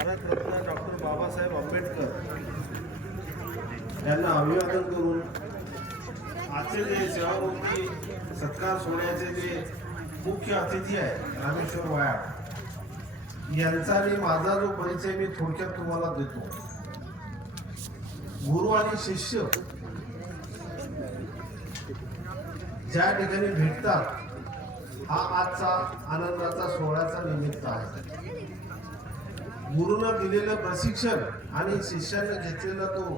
Bharat Ratna doctor Babasaheb Ambedkar यांना अभिवादन करून आजचे जे सेवामूर्ती सत्कार सोहळ्याचे जे मुख्य अतिथी आहे रामेश्वर वायाळ यांचा आणि माझा जो परिचय मी थोडक्यात तुम्हाला देतो. गुरु आणि शिष्य ज्या ठिकाणी भेटतात हा आजचा आनंदाचा सोहळ्याचा निमित्त आहे. गुरुनं दिलेलं प्रशिक्षण आणि शिष्यानं घेतलेला तो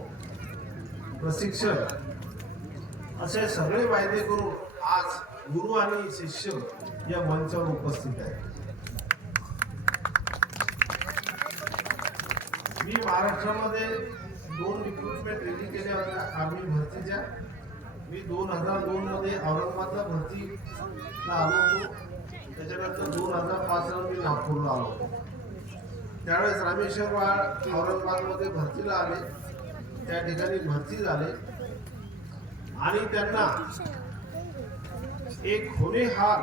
प्रशिक्षण असे सगळे वायदे करून आज गुरु आणि शिष्य या मंचावर उपस्थित आहे मी महाराष्ट्रामध्ये दोन रिक्रुटमेंट रेडी केल्या होत्या आर्मी भरतीच्या. मी दोन हजार दोन मध्ये औरंगाबादला भरतीला आलो होतो. त्याच्यानंतर दोन हजार पाचला मी नागपूरला आलो होतो. त्यावेळेस रामेश्वर वाळ औरंगाबादमध्ये भरतीला आले. त्या ठिकाणी भरती झाले. आणि त्यांना एक होणेहार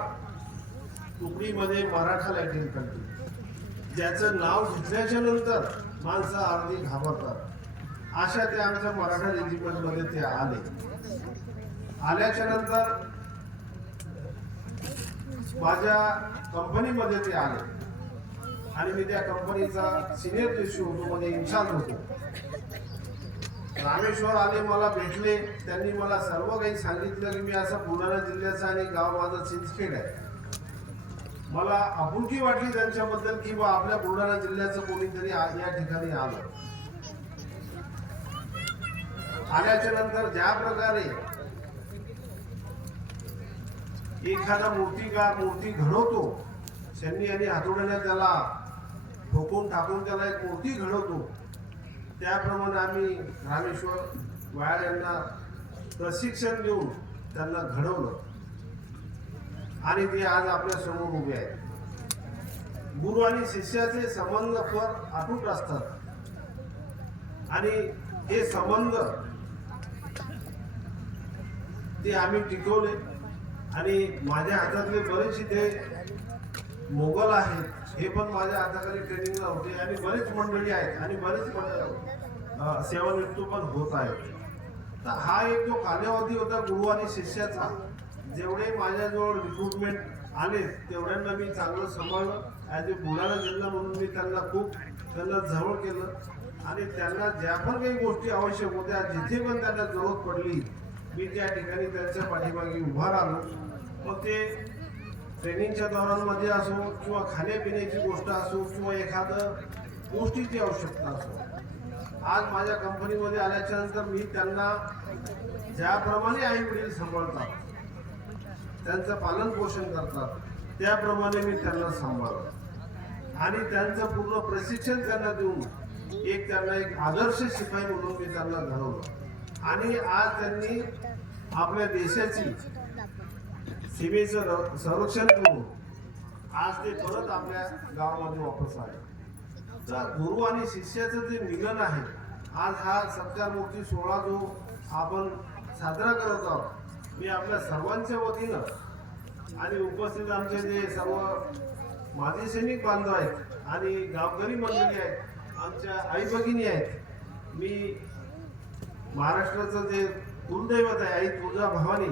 तुकडीमध्ये मराठा लॅटिन कंट्री ज्याचं नाव घेतल्याच्या नंतर माणसं अर्धी घाबरतात. अशा ते आमच्या मराठा रेजिमेंटमध्ये ते आले. आल्याच्यानंतर माझ्या कंपनीमध्ये ते आले. आणि मी त्या कंपनीचा सिनियर दिवशी होतो मध्ये इन्चार्ज होतो रामेश्वर आले मला भेटले त्यांनी मला सर्व काही सांगितलं की मी असा बुलढाणा जिल्ह्याचा आणि गाव माझं सिंचखेड आहे. मला आपुलकी वाटली त्यांच्याबद्दल की बा आपल्या बुलढाणा जिल्ह्याचं कोणीतरी या ठिकाणी आलं. आल्याच्यानंतर ज्या प्रकारे एखादा मूर्तीकार मूर्ती घडवतो त्यांनी आणि हातोड्याने त्याला ठोकून टाकून त्याला एक मूर्ती घडवतो. त्याप्रमाणे आम्ही रामेश्वर वायाळ यांना प्रशिक्षण देऊन त्यांना घडवलं. आणि ते आज आपल्यासमोर उभे आहेत. गुरु आणि शिष्याचे संबंध फार अटूट असतात. आणि हे संबंध ते आम्ही टिकवले. आणि माझ्या हातातले बरेचसे ते मोगल आहेत. हे पण माझ्या हाताखाली ट्रेनिंगला होते आणि बरेच मंडळी आहेत आणि बरेच मंडळ सेवानिवृत्त पण होत आहेत. तर हा एक जो कालावधी होता गुरु आणि शिष्याचा जेवढे माझ्याजवळ रिक्रुटमेंट आले तेवढ्यांना मी चांगलं सांभाळलं. ॲज ए बुलढाणा जिल्हा म्हणून मी त्यांना खूप त्यांना जवळ केलं. आणि त्यांना ज्या पण काही गोष्टी आवश्यक होत्या जिथे पण त्यांना जरूरत पडली मी त्या ठिकाणी त्यांच्या पाठीमागे उभा राहिलो. मग ते ट्रेनिंगच्या दौरांमध्ये असो किंवा खाण्यापिण्याची गोष्ट असो किंवा एखादं गोष्टीची आवश्यकता असो. आज माझ्या कंपनीमध्ये आल्याच्यानंतर मी त्यांना ज्याप्रमाणे आई वडील सांभाळतात त्यांचं पालन पोषण करतात त्याप्रमाणे मी त्यांना सांभाळतो. आणि त्यांचं पूर्ण प्रशिक्षण त्यांना देऊन एक त्यांना एक आदर्श शिपाई म्हणून मी त्यांना घडवलं. आणि आज त्यांनी आपल्या देशाची सीमेचं र- संरक्षण करून आज ते परत आपल्या गावामध्ये वापस आले. तर गुरु आणि शिष्याचं जे मिलन आहे आज हा सत्कारमूर्ती सोहळा जो आपण साजरा करत आहोत मी आपल्या सर्वांच्या वतीनं आणि उपस्थित आमचे जे सर्व माजी सैनिक बांधव आहेत आणि गावकरी मंडळी आहेत आमच्या आई भगिनी आहेत मी महाराष्ट्राचं जे कुलदैवत आहे आई तुळजा भवानी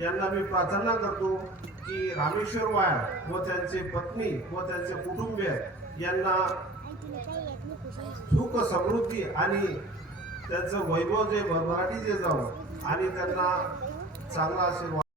यांना मी प्रार्थना करतो की रामेश्वर वाय व त्यांचे पत्नी व त्यांचे कुटुंबीय यांना सुख समृद्धी आणि त्यांचं वैभव जे भरभराटी जे जावं आणि त्यांना चांगला आशीर्वाद